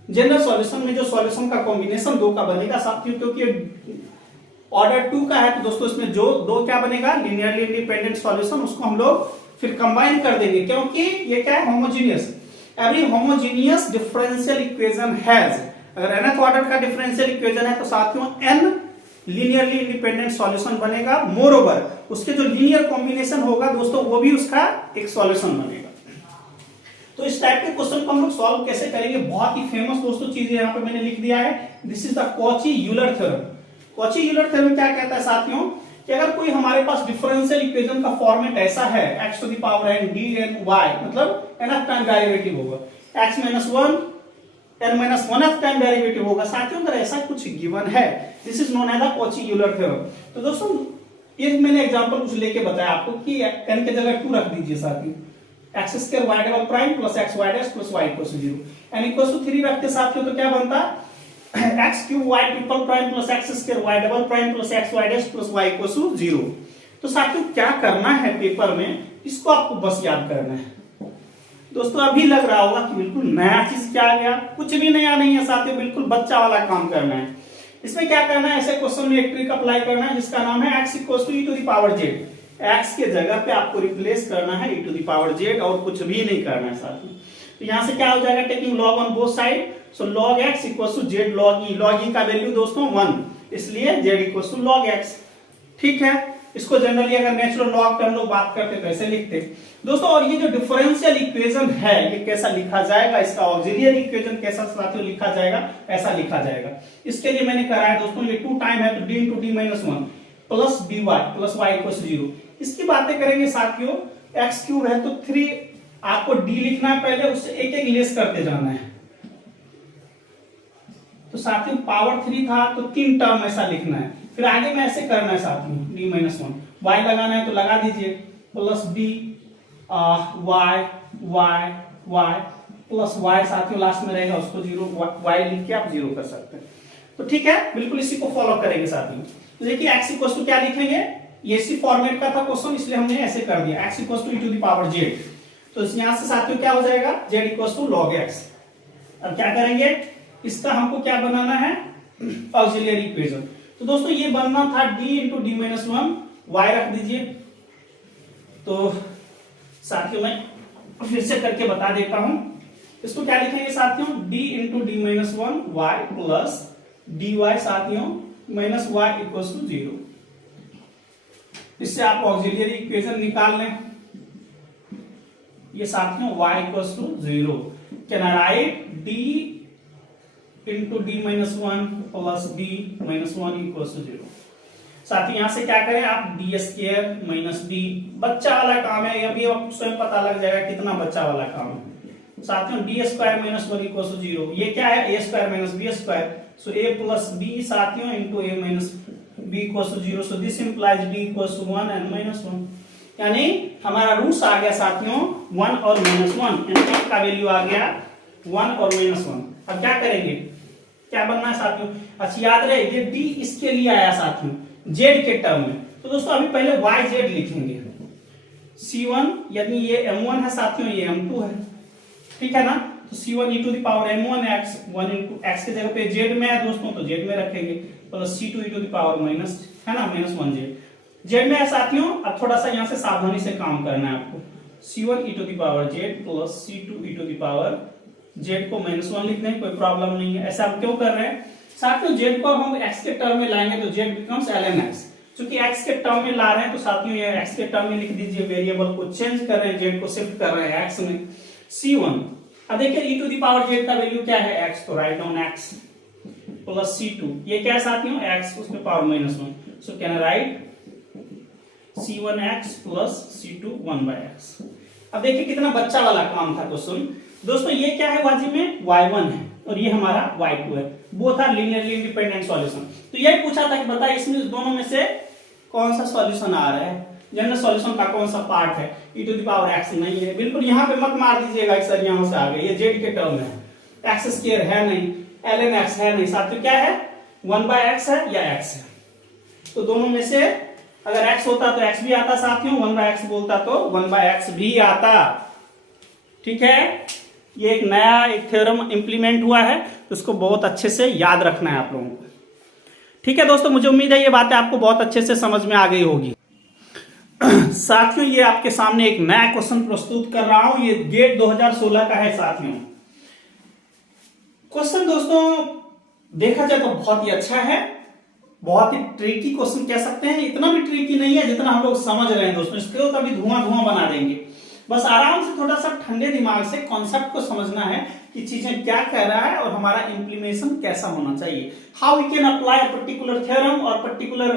general solution में जो सॉल्यूशन का कॉम्बिनेशन 2 का बनेगा साथियों, क्योंकि ऑर्डर 2 का है, तो दोस्तों इसमें जो 2 क्या बनेगा, लीनियरली इंडिपेंडेंट सॉल्यूशन, उसको हम लोग फिर कंबाइन कर देंगे, क्योंकि ये क्या है, homogeneous. Every homogeneous differential equation has, अगर nth ऑर्डर का डिफरेंशियल इक्वेशन है तो साथियों n लीनियरली इंडिपेंडेंट सॉल्यूशन बनेगा। मोर ओवर उसके जो लीनियर कॉम्बिनेशन होगा दोस्तों वो भी उसका एक सॉल्यूशन बनेगा। तो इस टाइप के क्वेश्चन को हम लोग सॉल्व कैसे करेंगे, बहुत ही फेमस दोस्तों चीज यहाँ पे मैंने लिख दिया है, this is the Cauchy Euler theorem. Cauchy Euler theorem क्या कहता है साथियों कि अगर कोई हमारे पास डिफरेंशियल इक्वेशन का फॉर्मेट ऐसा है, x to the power n dny, मतलब nth टाइम डेरिवेटिव होगा, x minus 1 n minus 1th time derivative होगा साथियों, अगर ऐसा कुछ गिवन है, this is known as the Cauchy Euler theorem. तो दोस्तों ये मैंने एग्जांपल कुछ लेके बताया आपको कि n के जगह 2 रख दीजिए साथियों, x square y double prime plus x y dash plus y equal to 0, n equal to 3 रखते साथियों तो क्या बनता, x cube y triple prime plus x square y double prime plus x y dash plus y equal to 0। तो साथियों क्या करना है पेपर में, इसको आपको बस याद करना है। दोस्तों अभी लग रहा होगा कि बिल्कुल नया चीज क्या आ गया, कुछ भी नया नहीं है साथियों, बिल्कुल बच्चा वाला काम करना है। इसमें क्या करना है, ऐसे क्वेश्चन में एक ट्रिक अप्लाई करना है जिसका नाम है x equal to e to the power z। x के जगह पे आपको रिप्लेस करना है e to the power z, और कुछ भी नहीं करना है साथियों। तो यहां से क्या हो जाएगा, taking log on both side, so log x equal to z log e का वैल्यू दोस्तों 1, इसलिए z equal to log x। ठीक है, इसको जनरली अगर नेचुरल लॉग पे हम लोग बात करते तो ऐसे लिखते दोस्तों। और ये जो डिफरेंशियल इक्वेशन है ये कैसा लिखा जाएगा, इसका ऑक्सिलियरी इक्वेशन कैसा साथियों लिखा जाएगा, ऐसा लिखा जाएगा। इसके लिए मैंने करा है दोस्तों, ये 2 टाइम है तो d into D minus 1 plus dy plus y equal to 0। इसकी बातें करेंगे साथियों, x क्यूब है तो 3 आपको d लिखना है, पहले उससे एक एक लेस करते जाना है। तो साथियों पावर 3 था तो 3 टर्म ऐसा लिखना है, फिर आगे में ऐसे करना है साथियों, d माइनस 1 y लगाना है तो लगा दीजिए, plus b y y y plus y साथियों लास्ट में रहेगा, उसको 0 y लिख के आप 0 कर सकते हैं। तो ठीक है, बिल्कुल इसी को फॉलो करेंगे साथियों। तो देखिए x इक्वल टू क्या लिखेंगे, ये इसी फॉर्मेट का था क्वेश्चन, इसलिए हमने ऐसे कर दिया x equal to e to the power z। तो यहां से साथियों क्या हो जाएगा, z equal to log x। अब क्या करेंगे, इसका हमको क्या बनाना है, ऑक्सिलियरी इक्वेशन। तो दोस्तों ये बनना था d into D minus one, y रख दीजिए। तो साथियों मैं फिर से करके बता देता हूं, इसको क्या लिखेंगे साथियों, d into D minus one Y plus D Y साथियों माइनस वाई इक्वल टू 0। इससे आप ऑक्सिलियरी इक्वेशन निकाल लें, ये साथियों y equal to 0। Can I write d into D minus one plus D minus one equal to 0। साथ ही यहां से क्या करें आप, डी स्क्वायर माइनस डी, बच्चा वाला काम है, अभी आपको स्वयं पता लग जाएगा कितना बच्चा वाला काम है। साथियों D square minus one equal to 0, ये क्या है, A square minus B square, so A plus B साथियों into A minus B equal to 0। So this implies D equal to 1 and minus 1, यानी हमारा रूट्स आ गया साथियों 1 और माइनस 1, यानी का वैल्यू आ गया 1 और माइनस 1। अब क्या करेंगे, क्या बनना है साथियों, अच्छा याद रहे ये डी इसके लिए आया साथियों z के टर्म में। तो दोस्तों अभी पहले yz लिखेंगे, c1 यानी ये m1 है साथियों, ये m2 है, ठीक है ना। तो c1 e to the power m1 x, 1 into x के जगह पे z में है दोस्तों तो z में रखेंगे, plus c2 e to the power minus, है ना, माइनस 1z, z में है साथियों। अब थोड़ा सा यहाँ से सावधानी से काम करना है आपको, c1 e to the power z plus c2 e to the power z को माइनस 1 लिख दें, कोई प्रॉब्लम नहीं है। ऐसा हम क्यों कर रहे हैं साथियों, z को हम x के टर्म में लाएंगे तो z बिकम्स ln x, क्योंकि x के टर्म में ला रहे हैं तो साथियों ये x के टर्म में लिख दीजिए, वेरिएबल को चेंज कर रहे हैं, z को शिफ्ट कर रहे हैं x में, c1। अब देखिए e to the power z का वैल्यू क्या है x, तो write down x plus c2, ये क्या है साथियों x, उसमें power minus 1, so can I right c1x plus c2 1/x। अब देखिए कितना बच्चा वाला काम था क्वेश्चन दोस्तों। ये क्या है, वाजिब में y1 है और ये हमारा y2 है, both are linearly independent solution. तो यही पूछा था कि बताइए इसमें दोनों में से कौन सा सॉल्यूशन आ रहा है, जनरल सॉल्यूशन का कौन सा पार्ट है, e to the power x नहीं है, बिल्कुल यहाँ पे मत मार दीजिएगा सर यहाँ से आ गए, ये z के टर्म है, x स्क्वायर है नहीं, ln x है नहीं, साथ में क्या है 1/x है या x है। तो दोनों में से अगर x होता तो x भी आता साथियों, 1/x बोलता तो 1/x भी आता, ठीक है। ये एक नया एक थ्योरम इंप्लीमेंट हुआ है, तो उसको बहुत अच्छे से याद रखना है आप लोगों को, ठीक है दोस्तों। मुझे उम्मीद है ये बातें आपको बहुत अच्छे से समझ में आ गई होगी। साथियों ये आपके सामने एक नया क्वेश्चन प्रस्तुत कर रहा हूं, ये गेट 2016 का है साथियों। क्वेश्चन दोस्तों देखा जाए तो बहुत ही अच्छा है, बहुत ही ट्रिकी क्वेश्चन कह सकते हैं, इतना भी ट्रिकी नहीं है जितना हम लोग समझ रहे हैं दोस्तों, इसको कभी धुआं धुआं बना देंगे। बस आराम से थोड़ा सा ठंडे दिमाग से कॉन्सेप्ट को समझना है कि चीजें क्या कह रहा है और हमारा इंप्लीमेशन कैसा होना चाहिए, how we can apply particular theorem और पर्टिकुलर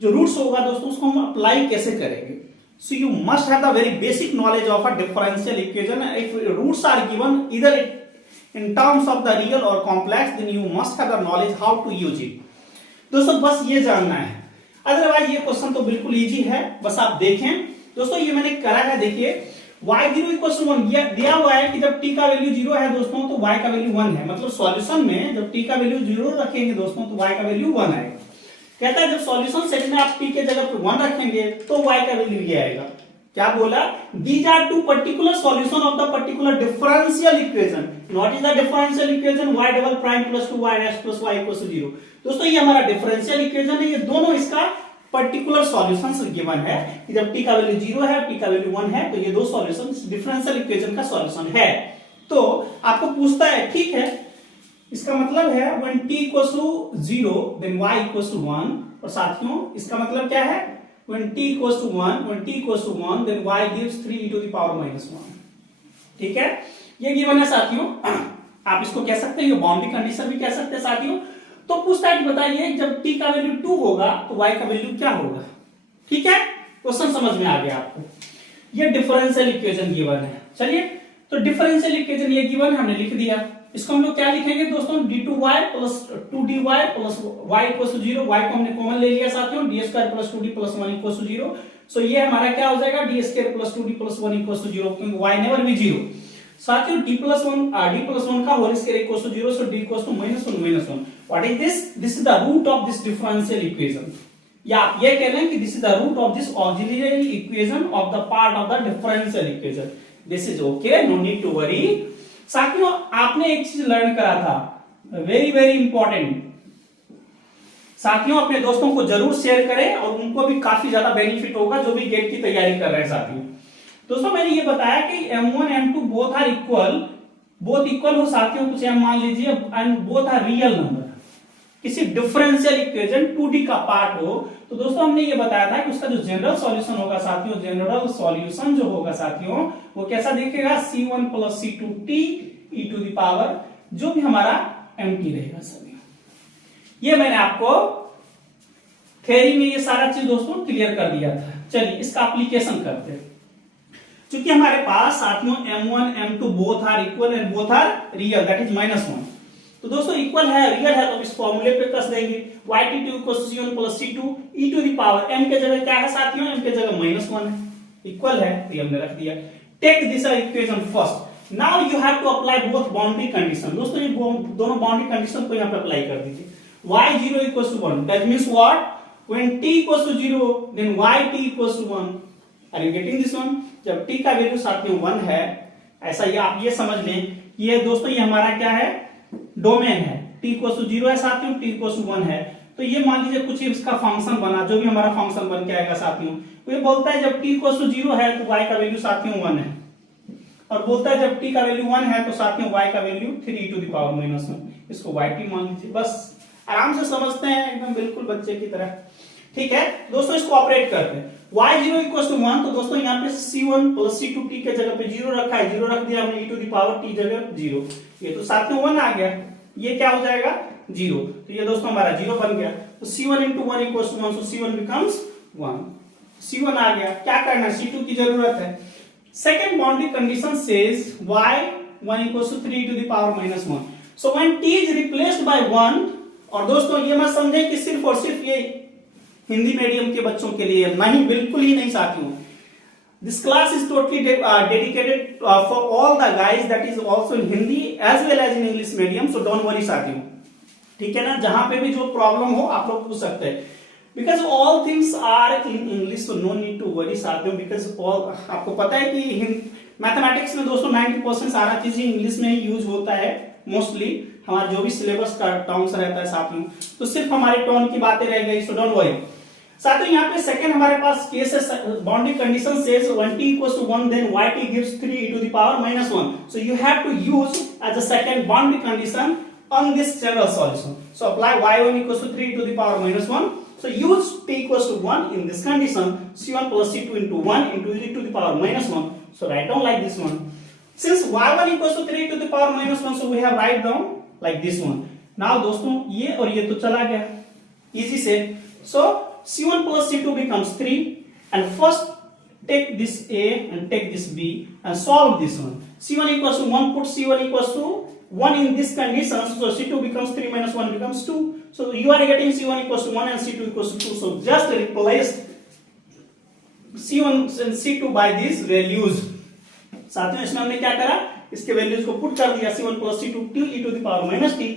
जो रूट्स होगा दोस्तों उसको हम अप्लाई कैसे करेंगे। So you must have the very basic knowledge of a differential equation. If roots are given either in terms of the real or complex, then you must have the knowledge how to use it। दोस्तों बस ये जानना है, otherwise ये question तो बिल्कुल easy है, बस आप देखें दोस्तों। ये मैंने करा है, देखिए y0 इक्वल टू 1 दिया हुआ है कि जब t का वैल्यू 0 है दोस्तों तो y का वैल्यू 1 है, मतलब सॉल्यूशन में जब t का वैल्यू 0 रखेंगे दोस्तों तो y का वैल्यू 1 आएगा। कहता है जब सॉल्यूशन सेट में आप t के जगह पे 1 रखेंगे तो y का वैल्यू ये आएगा। क्या बोला, these are two particular solution of the particular differential equation। What is the differential equation, y double prime plus 2y plus y equals to 0। दोस्तों ये हमारा डिफरेंशियल इक्वेशन है, ये दोनों इसका पर्टिकुलर सॉल्यूशंस गिवन है कि जब t का वैल्यू 0 है t का वैल्यू 1 है तो ये दो सॉल्यूशन डिफरेंशियल इक्वेशन का सॉल्यूशन है। तो आपको पूछता है ठीक है, इसका मतलब है when t equals to 0 then y equals to 1, और साथियों इसका मतलब क्या है, when t equals to 1 then y gives 3 e to the power minus 1। ठीक है, ये गिवन है साथियों, आप इसको कह सकते हैं, ये बाउंड्री कंडीशन भी कह सकते हैं साथियों। तो पूछता है कि बताइए जब t का वैल्यू 2 होगा तो y का वैल्यू क्या होगा। ठीक है, क्वेश्चन समझ में आ गया आपको, ये डिफरेंशियल इक्वेशन गिवन है। चलिए तो डिफरेंशियल इक्वेशन ये गिवन है, हमने लिख दिया, इसको हम लोग क्या लिखेंगे दोस्तों, d2y plus 2dy plus y equal to 0, y को हमने कॉमन ले लिया साथियों, d square plus 2d plus 1 equal to 0। So ये हमारा क्या हो जाएगा, d square plus 2d plus 1 equal to 0, क्योंकि y नेवर बी 0। साथियों d+1 का whole square equals to 0, so d equals to -1 what is this? This is the root of this differential equation, या आप ये कह रहे हैं कि this is the root of this auxiliary equation of the part of the differential equation. This is okay, no need to worry. साथियों आपने एक चीज लर्न करा था, वेरी वेरी इंपॉर्टेंट। साथियों अपने दोस्तों को जरूर शेयर करें और उनको भी काफी ज्यादा बेनिफिट होगा जो भी गेट की तैयारी कर रहे हैं। साथियों दोस्तों मैंने ये बताया कि m1 m2 both are equal हो साथियों, कुछ m मान लीजिए, and both are real number. किसी डिफरेंशियल इक्वेशन 2D का पार्ट हो तो दोस्तों हमने ये बताया था कि उसका जो जनरल सॉल्यूशन होगा साथियों, जनरल सॉल्यूशन जो होगा साथियों वो कैसा दिखेगा? C1 + C2t e⁻, जो भी हमारा mt रहेगा साथियों। ये मैंने आपको थ्योरी में ये सारा चीज दोस्तों क्लियर कर दिया था। चलिए इसका एप्लीकेशन करते हैं। क्योंकि हमारे पास साथियों m1 m2 both are equal and both are real, that is -1। तो दोस्तों इक्वल है, रियल है, तो इस फॉर्मूले पे कस देंगे yt2 = c1 + c2 e⁻। m के जगह क्या है साथियों? m के जगह -1 है, इक्वल है तो हमने रख दिया। Take this equation first, now you have to apply both boundary condition. दोस्तों ये दोनों बाउंड्री कंडीशन को यहां पे अप्लाई कर दीजिए। y0 = 1, that means what? When t = 0 then yt = 1। Are you getting this one? जब t का वैल्यू साथियों 1 है, ऐसा ही आप ये समझ लें, ये दोस्तों ये हमारा क्या है? डोमेन है। t = 0 है साथियों, t = 1 है, तो ये मान लीजिए कुछ इसका फंक्शन बना, जो भी हमारा फंक्शन बन के आएगा साथियों, तो ये बोलता है जब t = 0 है तो y का वैल्यू साथियों 1 है, और बोलता है जब t का वैल्यू 1 है तो साथियों y का वैल्यू 3e⁻⁻1। इसको yt मान लीजिए, बस आराम से समझते हैं एकदम बिल्कुल बच्चे की तरह। ठीक है दोस्तों, इसको ऑपरेट करते हैं। y0 = 1, तो दोस्तों यहाँ पे c1 + c2t के जगह पे 0 रखा है, 0 रख दिया हमने, e⁻t जगह 0, ये तो साथियों 1 आ गया, ये क्या हो जाएगा? 0, तो ये दोस्तों हमारा 0 बन गया। तो c1 × 1 = 1, so c1 becomes 1, c1 आ गया। क्या करना है? c2 की जरूरत है। Second boundary condition says y1 = 3e⁻⁻1, so when t is replaced by 1, और दोस्तों ये मत समझें कि सिर्फ और सिर्फ ये हिंदी मीडियम के बच्चों के लिए, नहीं, बिल्कुल ही नहीं साथियों। This class is totally dedicated for all the guys that is also in Hindi as well as in English medium, so don't worry साथियों। ठीक है ना, जहां पे भी जो प्रॉब्लम हो आप लोग पूछ सकते हैं, because all things are in English, so no need to worry साथियों, बिकॉज ऑल, आपको पता है कि मैथमेटिक्स में दोस्तों 90% सारा चीज इंग्लिश में ही यूज होता है मोस्टली। हमारा जो भी सिलेबस का टर्म्स रहता है साथियों, तो सिर्फ हमारे टोन की बातें रह गई, सो डोंट वरी साथियों। यहाँ पे सेकंड हमारे पास केस है, boundary condition says when t = 1 then yt gives 3e⁻⁻1, so you have to use as a second boundary condition on this general solution. So apply y1 = 3e⁻⁻1, so use t = 1 in this condition, c1 + c2 × 1 × e⁻⁻1, so write down like this one. Since y1 = 3e⁻⁻1, so we have write down like this one. Now दोस्तों ये और ये तो चला गया, easy से, so c1 + c2 becomes 3, and first take this a and take this b and solve this one. c1 = 1, put c1 = 1 in this condition, so c2 becomes 3 - 1 becomes 2, so you are getting c1 = 1 and c2 = 2, so just replace c1 and c2 by these values। साथियों इसमें हमने क्या करा, इसके values को put कर दिया, c1 + c2 e⁻t,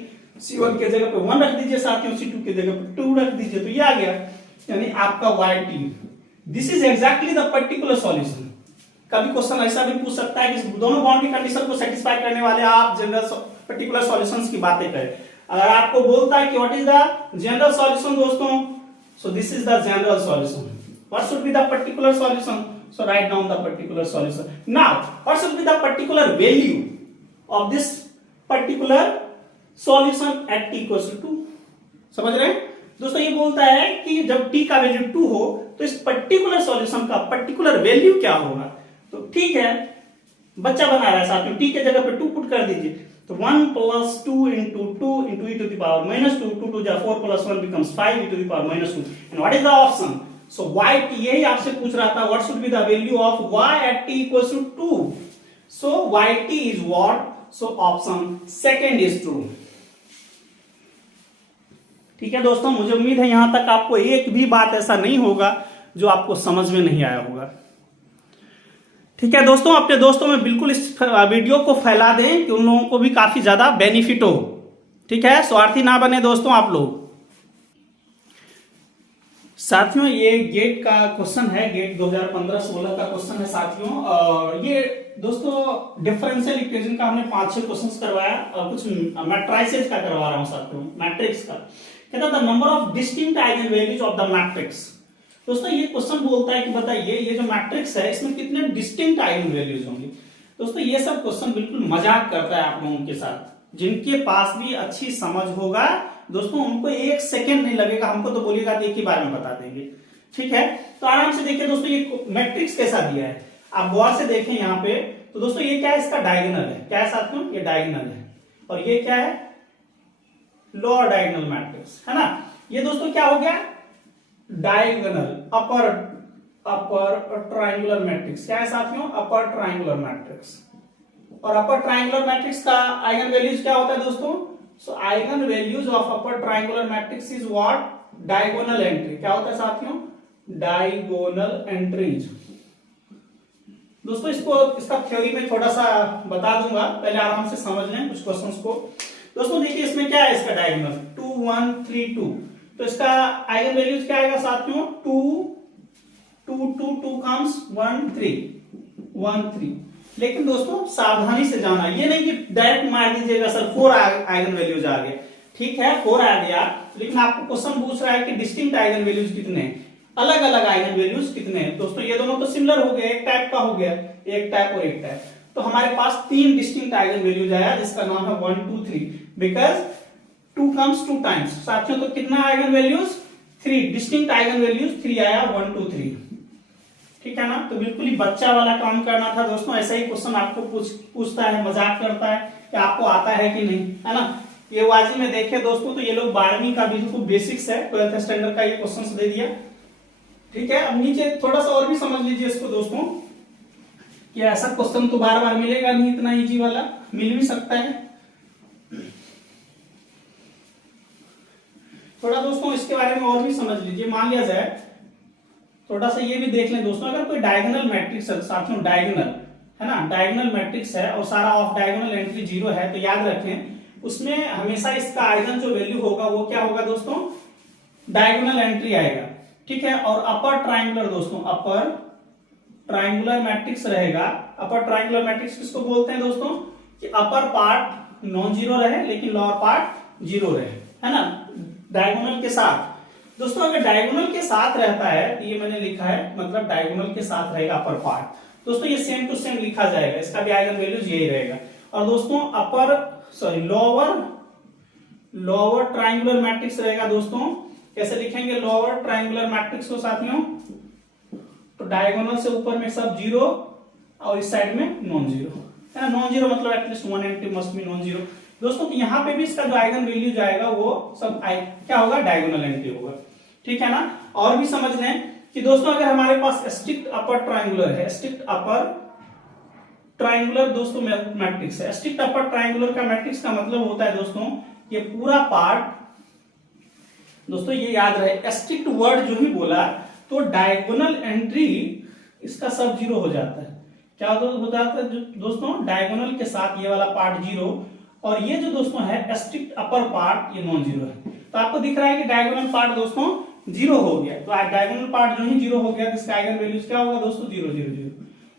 c1 के जगह पे 1 रख दीजिए साथियों, c2 के जगह पे 2 रख दीजिए, तो ये आ गया, यानी आपका yt। This is exactly the particular solution. कभी क्वेश्चन ऐसा भी पूछ सकता है कि दोनों बाउंड्री कंडीशन को सेटिस्फाई करने वाले आप जनरल पर्टिकुलर सॉल्यूशंस की बातें करें। अगर आपको बोलता है कि what is the general solution दोस्तों, so this is the general solution. What should be the particular solution, so write down the particular solution. Now what should be the particular value of this particular solution at t = 2? समझ रहे हैं दोस्तों, ये बोलता है कि जब t का वैल्यू 2 हो तो इस पर्टिकुलर सॉल्यूशन का पर्टिकुलर वैल्यू क्या होगा। तो ठीक है, बच्चा बना रहा है साथियों, t के जगह पे 2 पुट कर दीजिए, तो 1 + 2 × 2 × e⁻⁻2, 2 × 4 + 1 becomes 5 e⁻⁻2, and what is the option? So yt, यही आपसे पूछ रहा था, what should be the value of y at t = 2? So yt is what? So option second is true। ठीक है दोस्तों, मुझे उम्मीद है यहां तक आपको एक भी बात ऐसा नहीं होगा जो आपको समझ में नहीं आया होगा। ठीक है दोस्तों, अपने दोस्तों में बिल्कुल इस वीडियो को फैला दें कि उन लोगों को भी काफी ज्यादा बेनिफिट हो। ठीक है, स्वार्थी ना बने दोस्तों आप लोग। साथियों ये गेट का क्वेश्चन है, गेट 2015-16 का क्वेश्चन है साथियों। और ये दोस्तों डिफरेंशियल इक्वेशन का हमने 5-6 क्वेश्चंस करवाया और कुछ मैट्रिसेस का करवा रहा हूं साथियों, मैट्रिक्स का। कहता the number of distinct eigen values of the matrix. दोस्तों ये क्वेश्चन बोलता है कि बताइए ये जो मैट्रिक्स है इसमें कितने डिस्टिंक्ट आइगन वैल्यूज होंगे। दोस्तों ये सब क्वेश्चन बिल्कुल मजाक करता है आप लोगों के साथ। जिनके पास भी अच्छी समझ होगा दोस्तों उनको 1 सेकेंड नहीं लगेगा, हमको तो बोलिएगा एक ही बार में बता देंगे। ठीक है, तो आराम से देखिए दोस्तों ये मैट्रिक्स कैसा दिया है, आप गौर से देखें यहाँ पे। तो दोस्तों ये क्या है, इसका डायगोनल है। क्या है साथियों, ये डायगोनल है। और ये क्या है, लोअर डायगोनल मैट्रिक्स है ना। ये दोस्तों क्या हो गया, डायगोनल अपर ट्रायंगुलर मैट्रिक्स। क्या है साथियों, अपर ट्रायंगुलर मैट्रिक्स। और अपर ट्रायंगुलर मैट्रिक्स का आइगन वैल्यूज क्या होता है दोस्तों, so eigen values of upper triangular matrix is what, diagonal entry. क्या होता है साथियों, डायगोनल एंट्रीज। दोस्तों इसका थ्योरी में थोड़ा सा बता दूंगा, पहले आराम से समझ लें कुछ क्वेश्चंस को। दोस्तों देखिए इसमें क्या है, इसका डायगोनल 2 1 3 2, तो इसका आइगन वैल्यूज क्या आएगा साथियों, 2 2 2 2 कम्स 1 3 1 3। लेकिन दोस्तों सावधानी से जाना, ये नहीं कि डायरेक्ट मार दीजिएगा सर 4 आइगन वैल्यूज आ गए। ठीक है 4 आ गया, लेकिन आपको क्वेश्चन पूछ रहा है कि डिस्टिंक्ट आइगन वैल्यूज कितने हैं, अलग अलग आइगन वैल्यूज कितने हैं। दोस्तों ये दोनों तो सिमिलर हो गए, एक टाइप का हो गया, एक टाइप और एक टाइप। तो हमारे पास 3 डिस्टिंक्ट आइगन वैल्यूज आया जिसका नाम है 1 2 3, बिकॉज 2 comes 2 times। साथियों तो कितना eigen values, 3 distinct eigen values 3 आया, 1 2 3। ठीक है ना, तो बिल्कुल ही बच्चा वाला काम करना था दोस्तों। ऐसा ही क्वेश्चन आपको पूछता है, मजाक करता है कि आपको आता है कि नहीं, है ना। ये वाजी में देखे दोस्तों तो ये लोग 12वीं का बिल्कुल बेसिक्स है, 12th स्टैंडर्ड का ये क्वेश्चन दे दिया। ठीक है, अब नीचे थोड़ा सा और भी समझ लीजिए इसको दोस्तों, कि ऐसा क्वेश्चन तो बार बार मिलेगा नहीं, इतना इजी वाला मिल भी सकता है। थोड़ा दोस्तों इसके बारे में और भी समझ लीजिए। मान लिया जाए, थोड़ा सा ये भी देख लें दोस्तों, अगर कोई डायगोनल मैट्रिक्स है साथियों, डायगोनल है ना, डायगोनल मैट्रिक्स है और सारा ऑफ डायगोनल एंट्री 0 है, तो याद रखें उसमें हमेशा इसका आइगन जो वैल्यू होगा वो क्या होगा दोस्तों, डायगोनल एंट्री आएगा। ठीक है, और अपर ट्रायंगुलर दोस्तों, अपर ट्रायंगुलर मैट्रिक्स रहेगा। अपर ट्रायंगुलर मैट्रिक्स किसको बोलते हैं दोस्तों, कि अपर पार्ट नॉन जीरो रहे लेकिन लोअर पार्ट 0 रहे, है ना, डायगोनल के साथ। दोस्तों अगर डायगोनल के साथ रहता है, ये मैंने लिखा है, मतलब डायगोनल के साथ रहेगा अपर पार्ट। दोस्तों ये सेम टू सेम लिखा जाएगा, इसका भी आइगन वैल्यूज यही रहेगा। और दोस्तों लोअर ट्रायंगुलर मैट्रिक्स रहेगा दोस्तों। कैसे लिखेंगे लोअर ट्रायंगुलर मैट्रिक्स को साथियों, तो डायगोनल से ऊपर में सब 0 और इस साइड में नॉन जीरो, है ना। नॉन जीरो मतलब at least 1 entry must be non zero. दोस्तों तो यहाँ पे भी इसका जो आइगन वैल्यू जाएगा वो सब क्या होगा, डायगोनल एंट्री होगा। ठीक है ना। और भी समझ लें कि दोस्तों अगर हमारे पास स्ट्रिक्ट अपर ट्रायंगुलर है, स्ट्रिक्ट अपर ट्रायंगुलर दोस्तों मैट्रिक्स है। स्ट्रिक्ट अपर ट्रायंगुलर का मैट्रिक्स का मतलब होता है दोस्तों ये पूरा पार्ट, दोस्तों ये याद रहे, स्ट्रिक्ट वर्ड जो ही बोला तो डायगोनल एंट्री इसका सब 0 हो जाता है। क्या हो जाता है दोस्तों, डायगोनल के साथ ये वाला पार्ट 0 और ये जो दोस्तों है स्ट्रिक्ट अपर पार्ट ये नॉन जीरो है। तो आपको दिख रहा है कि डायगोनल पार्ट दोस्तों 0 हो गया। तो डायगोनल पार्ट जो ही 0 हो गया तो इसका आइगन वैल्यूज क्या होगा दोस्तों, 0 0 0।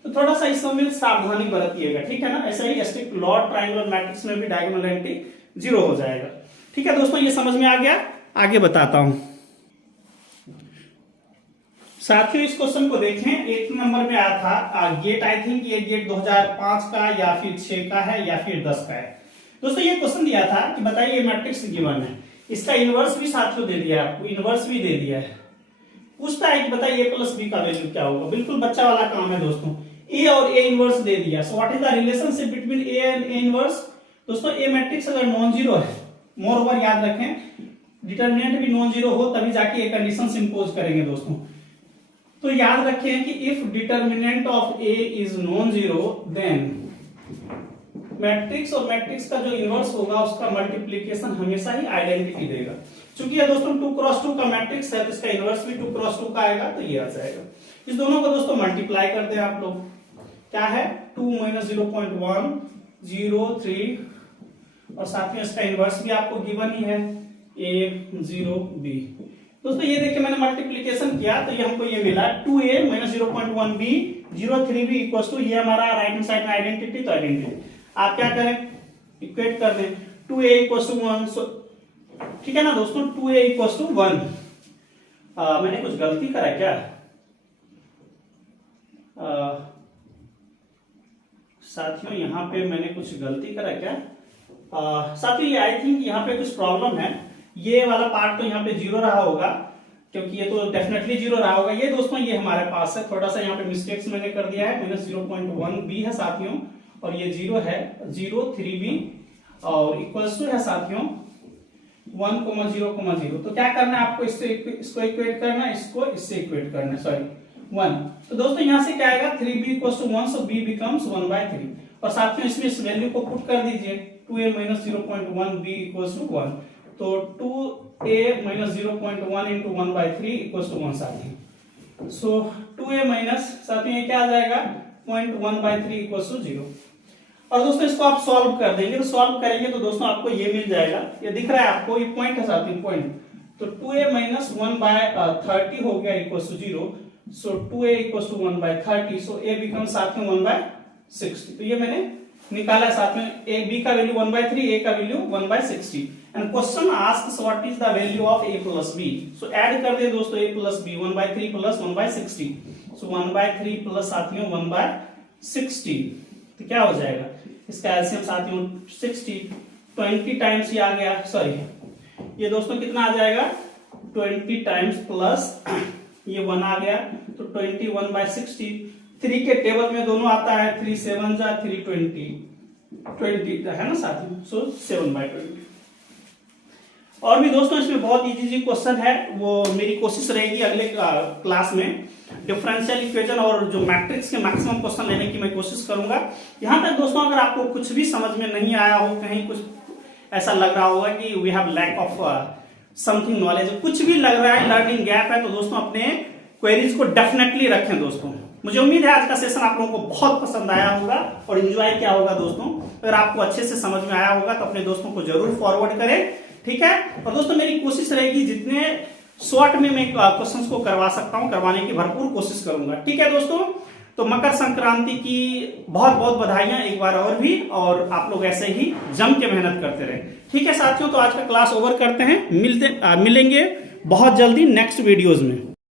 तो थोड़ा सा इस समय सावधानी बरतिएगा। ठीक है ना, ऐसा ही स्ट्रिक्ट लोअर ट्रायंगुलर मैट्रिक्स में भी डायगोनल एंट्री 0 हो जाएगा। ठीक है दोस्तों, ये समझ में आ गया। आगे बताता हूं साथियों, इस क्वेश्चन को देखें, 1 नंबर में आया था गेट, आई थिंक ये गेट 2005 का या फिर 6 का है या फिर 10 का है। दोस्तों ये क्वेश्चन दिया था कि बताइए ये मैट्रिक्स गिवन है, इसका इनवर्स भी साथियों दे दिया है, आपको इनवर्स भी दे दिया है। पूछता है कि बताइए ए प्लस बी का वैल्यू क्या होगा। बिल्कुल बच्चा वाला काम है दोस्तों। ए और ए इनवर्स दे दिया, so what is the relationship between A and A inverse. दोस्तों ए मैट्रिक्स अगर नॉन जीरो है, मोर ओवर याद रखें डिटर्मिनेंट भी नॉन जीरो हो तभी जाके ये कंडीशंस इंपोज करेंगे दोस्तों। तो याद रखें कि if determinant of A is non zero then matrix और मैट्रिक्स का जो इनवर्स होगा उसका मल्टीप्लीकेशन हमेशा ही आइडेंटिटी देगा। चूंकि ये दोस्तों 2x2 का मैट्रिक्स है तो इसका इनवर्स भी 2x2 का आएगा, तो ये आ जाएगा। इस दोनों को दोस्तों मल्टीप्लाई कर दे आप लोग, क्या है 2 माइनस 0.1 0 3 और साथ में इसका इनवर्स भी आपको गिवन ही है a 0 b। दोस्तों ये देखिए मैंने मल्टीप्लीकेशन किया तो ये हमको ये मिला 2a minus 0.1 b 0 3 b equals to, ये हमारा राइट हैंड साइड में आइडेंटिटी, तो आइडेंटिटी आप क्या करें इक्वेट कर दें 2a इक्वल्स टू 1। ठीक है ना दोस्तों, 2a इक्वल्स टू 1। मैंने कुछ गलती करा है क्या? साथियों यहाँ पे मैंने कुछ गलती करा क्या? साथियों ये आई थिंक यहाँ पे कुछ प्रॉब्लम है, ये वाला पार्ट तो यहाँ पे 0 रहा होगा, क्योंकि ये तो डेफिनेटली 0 रहा होगा। ये दोस्तों ये हमारे पास है, थोड़ा सा यहाँ पे मिस्टेक्स मैंने कर दिया है, माइनस 0.1 b है साथियों, और ये 0 है 0 3b और इक्वल्स टू है साथियों 1,0,0। तो क्या करना है आपको, इसको इक्वेट करना है, इसको इससे इक्वेट करना है, सॉरी 1। तो दोस्तों यहां से क्या आएगा 3b equals to 1, so b becomes 1/3। और साथियों इसमें इस वैल्यू को पुट कर दीजिए 2a minus 0.1 b equals to 1, तो 2a minus 0.1 into 1/3 equals to 1 साथियों। सो 2a माइनस साथियों ये क्या आ जाएगा 0.1/3 इक्वल्स टू 0। और दोस्तों इसको आप सॉल्व कर देंगे, तो सॉल्व करेंगे तो दोस्तों आपको ये मिल जाएगा, ये दिख रहा है आपको, ये पॉइंट है साथियों पॉइंट, तो 2a माइनस 1/30 हो गया equals to 0, so 2a equals to 1/30, so a become साथियों 1/60। तो ये मैंने निकाला है साथ में, a b का वैल्यू 1/3, a का value 1/60। And question asks what is the value of a plus b। So add कर दे दोस्तों a plus b 1/3 plus 1/60, so 1/3 plus साथियों 1/60, तो क्या हो जाएगा इसका एलसीएम साथियों 60, 20 टाइम्स ये आ गया, सॉरी ये दोस्तों कितना आ जाएगा 20 टाइम्स प्लस ये 1 आ गया, तो 21/60। 3 के टेबल में दोनों आता है, 3 7 जा 3 20 है ना साथियों, सो 7/20। और भी दोस्तों इसमें बहुत इजी क्वेश्चन है, वो मेरी कोशिश रहेगी अगले क्लास में डिफरेंशियल इक्वेशन और जो मैट्रिक्स के मैक्सिमम क्वेश्चन लेने की मैं कोशिश करूंगा। यहां तक दोस्तों अगर आपको कुछ भी समझ में नहीं आया हो, कहीं कुछ ऐसा लग रहा होगा कि we have lack of something knowledge, कुछ भी लग रहा है लर्निंग गैप है, तो दोस्तों अपने क्वेरीज को डेफिनेटली रखें दोस्तों। मुझे उम्मीद है आज का सेशन आप लोगों को बहुत पसंद आया होगा और एंजॉय किया होगा दोस्तों। अगर आपको अच्छे से समझ में आया होगा तो अपने दोस्तों को जरूर फॉरवर्ड करें, ठीक है। और दोस्तों मेरी कोशिश रहेगी जितने शॉर्ट में मैं क्वेश्चंस को करवा सकता हूं करवाने की भरपूर कोशिश करूंगा, ठीक है दोस्तों। तो मकर संक्रांति की बहुत बहुत बधाइयां एक बार और भी, और आप लोग ऐसे ही जम के मेहनत करते रहे, ठीक है साथियों। तो आज का क्लास ओवर करते हैं, मिलेंगे बहुत जल्दी नेक्स्ट वीडियोज में।